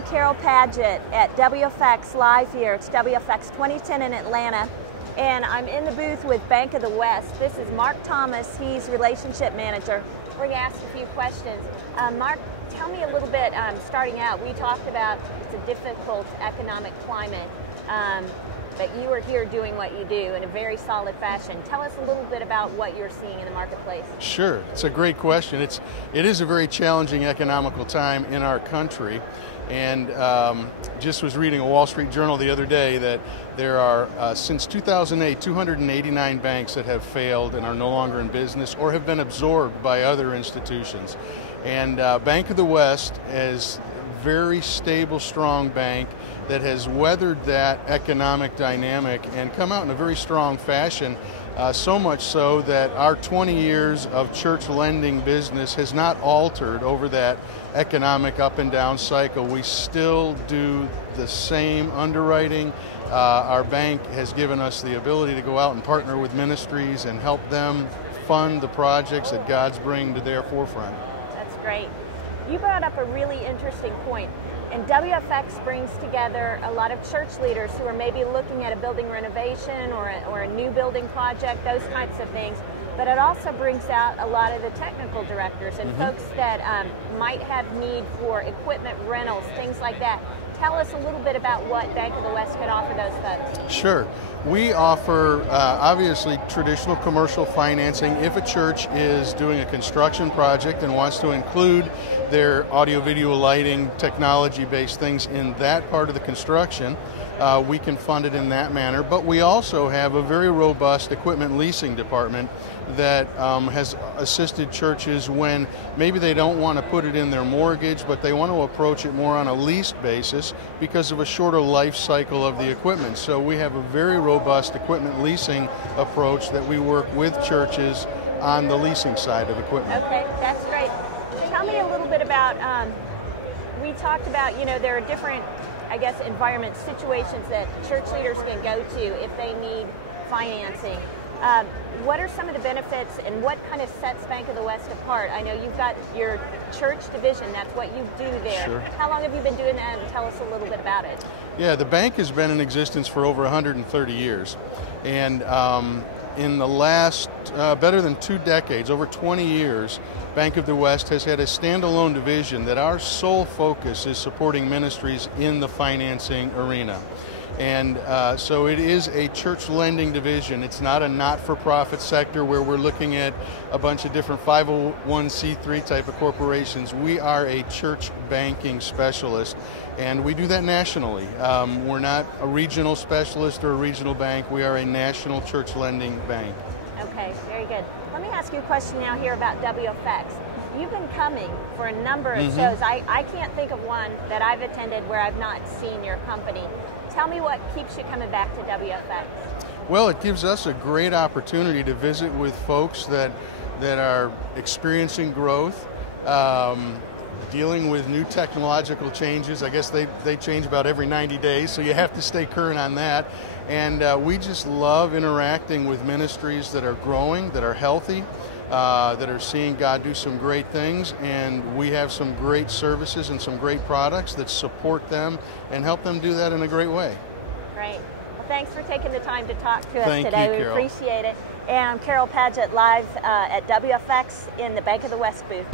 I'm Carol Padgett at WFX Live here. It's WFX 2010 in Atlanta, and I'm in the booth with Bank of the West. This is Mark Thomas. He's Relationship Manager. We're going to ask a few questions. Mark, tell me a little bit, starting out, we talked about it's a difficult economic climate, but you are here doing what you do in a very solid fashion. Tell us a little bit about what you're seeing in the marketplace. Sure, it's a great question. It is a very challenging economical time in our country, and just was reading a Wall Street Journal the other day that there are, since 2008, 289 banks that have failed and are no longer in business or have been absorbed by other institutions. And Bank of the West is a very stable, strong bank that has weathered that economic dynamic and come out in a very strong fashion, so much so that our 20 years of church lending business has not altered over that economic up and down cycle. We still do the same underwriting. Our bank has given us the ability to go out and partner with ministries and help them fund the projects that God's bringing to their forefront. That's great. You brought up a really interesting point. And WFX brings together a lot of church leaders who are maybe looking at a building renovation or a new building project, those types of things. But it also brings out a lot of the technical directors and folks that might have need for equipment rentals, things like that. Tell us a little bit about what Bank of the West can offer those folks. Sure. We offer, obviously, traditional commercial financing. If a church is doing a construction project and wants to include their audio-video lighting, technology-based things in that part of the construction, we can fund it in that manner. But we also have a very robust equipment leasing department that has assisted churches when maybe they don't want to put it in their mortgage, but they want to approach it more on a leased basis because of a shorter life cycle of the equipment. So we have a very robust equipment leasing approach that we work with churches on the leasing side of equipment. Okay, that's great. Tell me a little bit about, we talked about, there are different, environment situations that church leaders can go to if they need financing. What are some of the benefits and what kind of sets Bank of the West apart? I know you've got your church division, that's what you do there. Sure. How long have you been doing that, and tell us a little bit about it? Yeah, the bank has been in existence for over 130 years. And in the last better than 2 decades, over 20 years, Bank of the West has had a standalone division that our sole focus is supporting ministries in the financing arena. And so it is a church lending division. It's not a not-for-profit sector where we're looking at a bunch of different 501c3 type of corporations. We are a church banking specialist, and we do that nationally. We're not a regional specialist or a regional bank. We are a national church lending bank. Okay, very good. Let me ask you a question now here about WFX. You've been coming for a number of shows. I can't think of one that I've attended where I've not seen your company. Tell me what keeps you coming back to WFX. Well, it gives us a great opportunity to visit with folks that are experiencing growth, dealing with new technological changes. I guess they change about every 90 days, so you have to stay current on that. And we just love interacting with ministries that are growing, that are healthy, that are seeing God do some great things, and we have some great services and some great products that support them and help them do that in a great way. Great. Well, thanks for taking the time to talk to us Thank today. you, We Carol. appreciate it. And I'm Carol Padgett live at WFX in the Bank of the West booth.